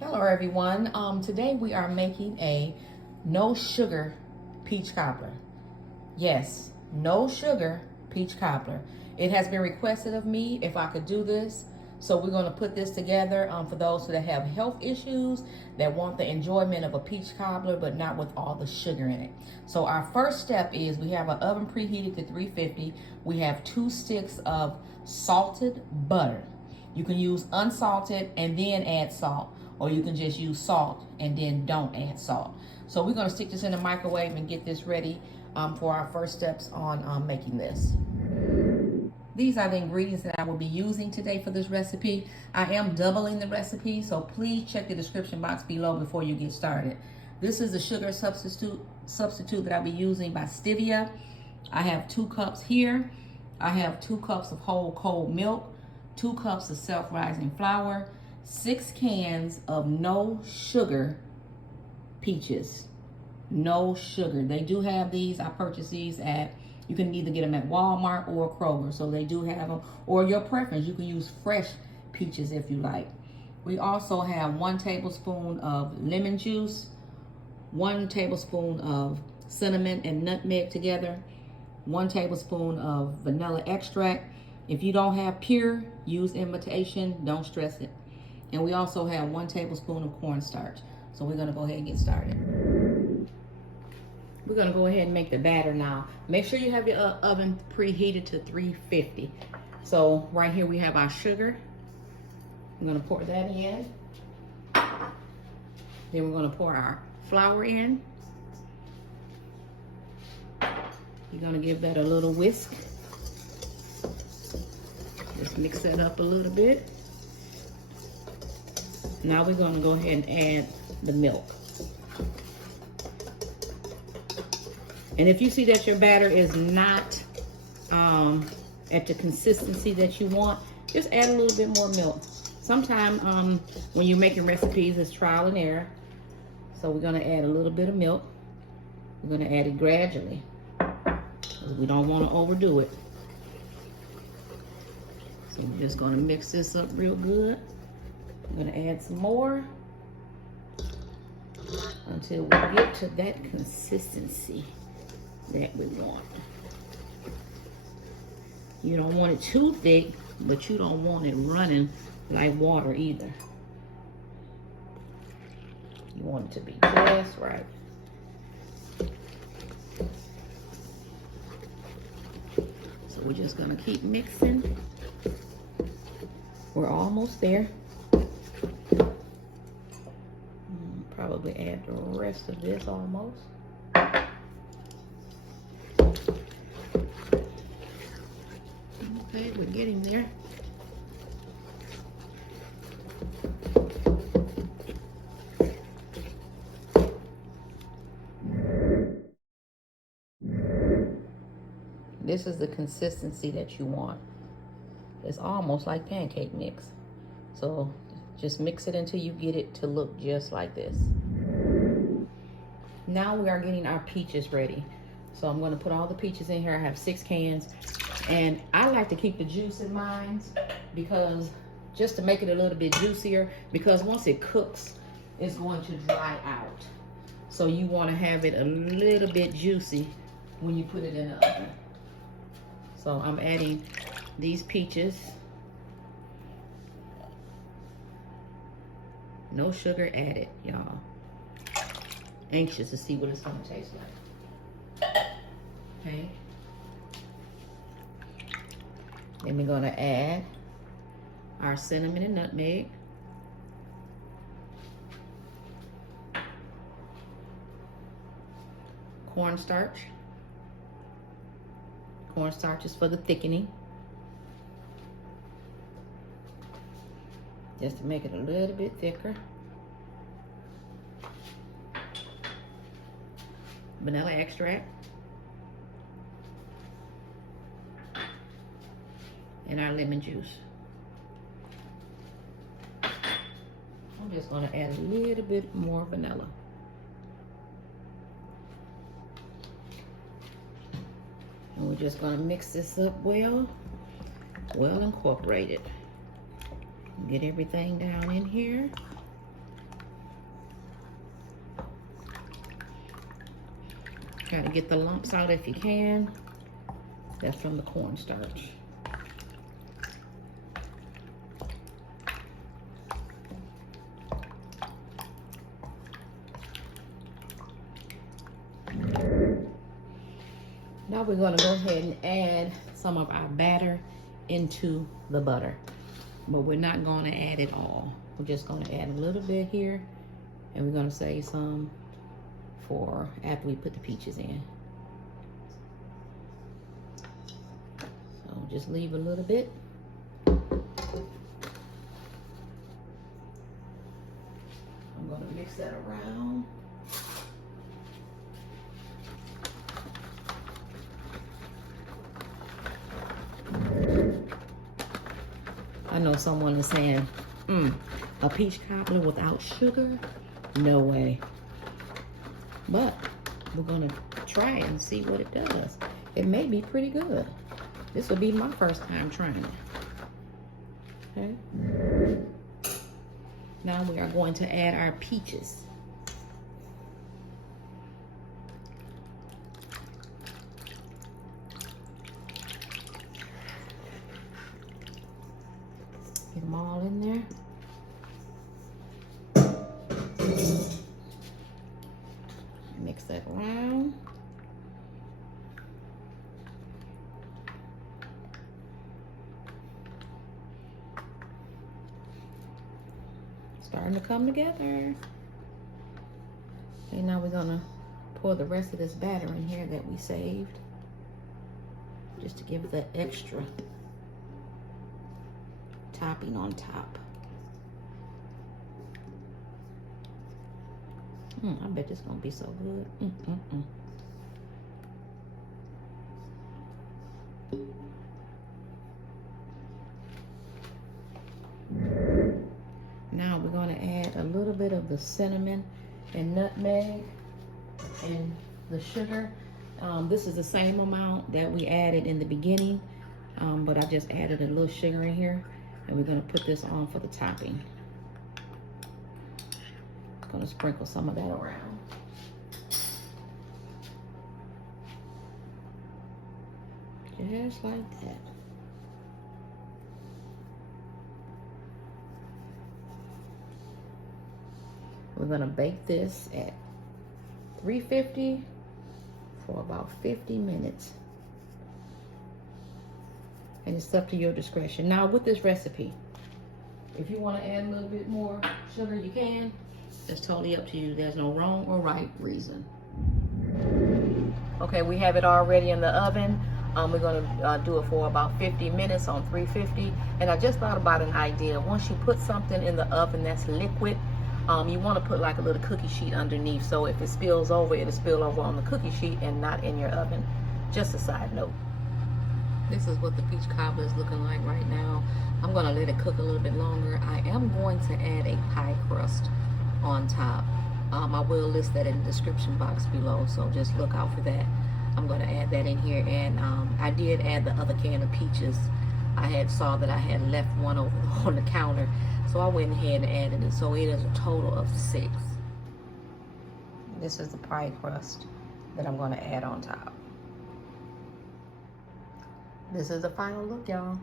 Hello everyone. Today we are making a no sugar peach cobbler. Yes, no sugar peach cobbler. It has been requested of me if I could do this. So we're going to put this together for those that have health issues that want the enjoyment of a peach cobbler but not with all the sugar in it. So our first step is we have an oven preheated to 350. We have 2 sticks of salted butter. You can use unsalted and then add salt, or you can just use salt and then don't add salt. So we're gonna stick this in the microwave and get this ready for our first steps on making this. These are the ingredients that I will be using today for this recipe. I am doubling the recipe, so please check the description box below before you get started. This is the sugar substitute that I'll be using by Stevia. I have 2 cups here. I have 2 cups of whole cold milk, 2 cups of self-rising flour, 6 cans of no sugar peaches. No sugar. They do have these. I purchased these you can either get them at Walmart or Kroger. So they do have them, or your preference. You can use fresh peaches if you like. We also have 1 tablespoon of lemon juice, 1 tablespoon of cinnamon and nutmeg together, 1 tablespoon of vanilla extract. If you don't have pure, use imitation. Don't stress it. And we also have 1 tablespoon of cornstarch. So we're gonna go ahead and get started. We're gonna go ahead and make the batter now. Make sure you have your oven preheated to 350. So right here we have our sugar. I'm gonna pour that in. Then we're gonna pour our flour in. You're gonna give that a little whisk. Just mix that up a little bit. Now we're gonna go ahead and add the milk. And if you see that your batter is not at the consistency that you want, just add a little bit more milk. Sometimes when you're making recipes, it's trial and error. So we're gonna add a little bit of milk. We're gonna add it gradually, because we don't wanna overdo it. So we're just gonna mix this up real good. I'm gonna add some more until we get to that consistency that we want. You don't want it too thick, but you don't want it running like water either. You want it to be just right. So we're just gonna keep mixing. We're almost there. Probably add the rest of this almost. Okay, we're getting there. This is the consistency that you want. It's almost like pancake mix. So just mix it until you get it to look just like this. Now we are getting our peaches ready. So I'm gonna put all the peaches in here. I have 6 cans. And I like to keep the juice in mine, because just to make it a little bit juicier, because once it cooks, it's going to dry out. So you wanna have it a little bit juicy when you put it in the oven. So I'm adding these peaches. No sugar added, y'all. Anxious to see what it's gonna taste like. Okay. Then we're gonna add our cinnamon and nutmeg. Cornstarch. Cornstarch is for the thickening. Just to make it a little bit thicker. Vanilla extract. And our lemon juice. I'm just gonna add a little bit more vanilla. And we're just gonna mix this up well incorporated. Get everything down in here. Try to get the lumps out if you can. That's from the cornstarch. Now we're going to go ahead and add some of our batter into the butter. But we're not going to add it all. We're just going to add a little bit here. And we're going to save some for after we put the peaches in. So just leave a little bit. I'm going to mix that around. I know someone is saying, a peach cobbler without sugar? No way. But we're gonna try it and see what it does. It may be pretty good. This will be my first time trying it. Okay. Now we are going to add our peaches. Get them all in there. Mix that around. Starting to come together. Okay, now we're gonna pour the rest of this batter in here that we saved, just to give it the extra topping on top. I bet this is gonna be so good. Now we're gonna add a little bit of the cinnamon and nutmeg and the sugar. This is the same amount that we added in the beginning, but I just added a little sugar in here, and we're gonna put this on for the topping. Gonna sprinkle some of that around. Just like that. We're gonna bake this at 350 for about 50 minutes. And it's up to your discretion. Now with this recipe, if you wanna add a little bit more sugar, you can. It's totally up to you. There's no wrong or right reason. Okay, we have it already in the oven. We're gonna do it for about 50 minutes on 350. And I just thought about an idea. Once you put something in the oven that's liquid, you wanna put like a little cookie sheet underneath. So if it spills over, it'll spill over on the cookie sheet and not in your oven. Just a side note. This is what the peach cobbler is looking like right now. I'm gonna let it cook a little bit longer. I am going to add a pie crust on top. I will list that in the description box below, so just look out for that. I'm going to add that in here, and I did add the other can of peaches. I saw that I had left one over on the counter, so I went ahead and added it, so it is a total of 6. This is the pie crust that I'm going to add on top. This is the final look, y'all.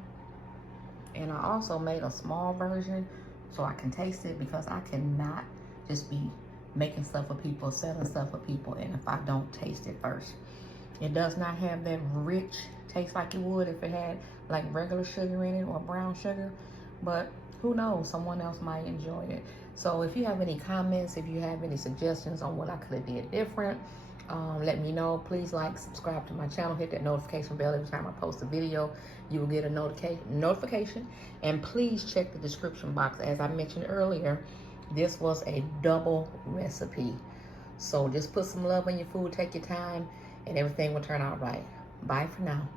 And I also made a small version so I can taste it, because I cannot just be making stuff for people, selling stuff for people, and if I don't taste it first. It does not have that rich taste like it would if it had like regular sugar in it or brown sugar, but who knows, someone else might enjoy it. So if you have any comments, if you have any suggestions on what I could have did different, let me know. Please like, subscribe to my channel, hit that notification bell every time I post a video. You will get a notification, and please check the description box. As I mentioned earlier, this was a double recipe. So just put some love in your food, take your time, and everything will turn out right. Bye for now.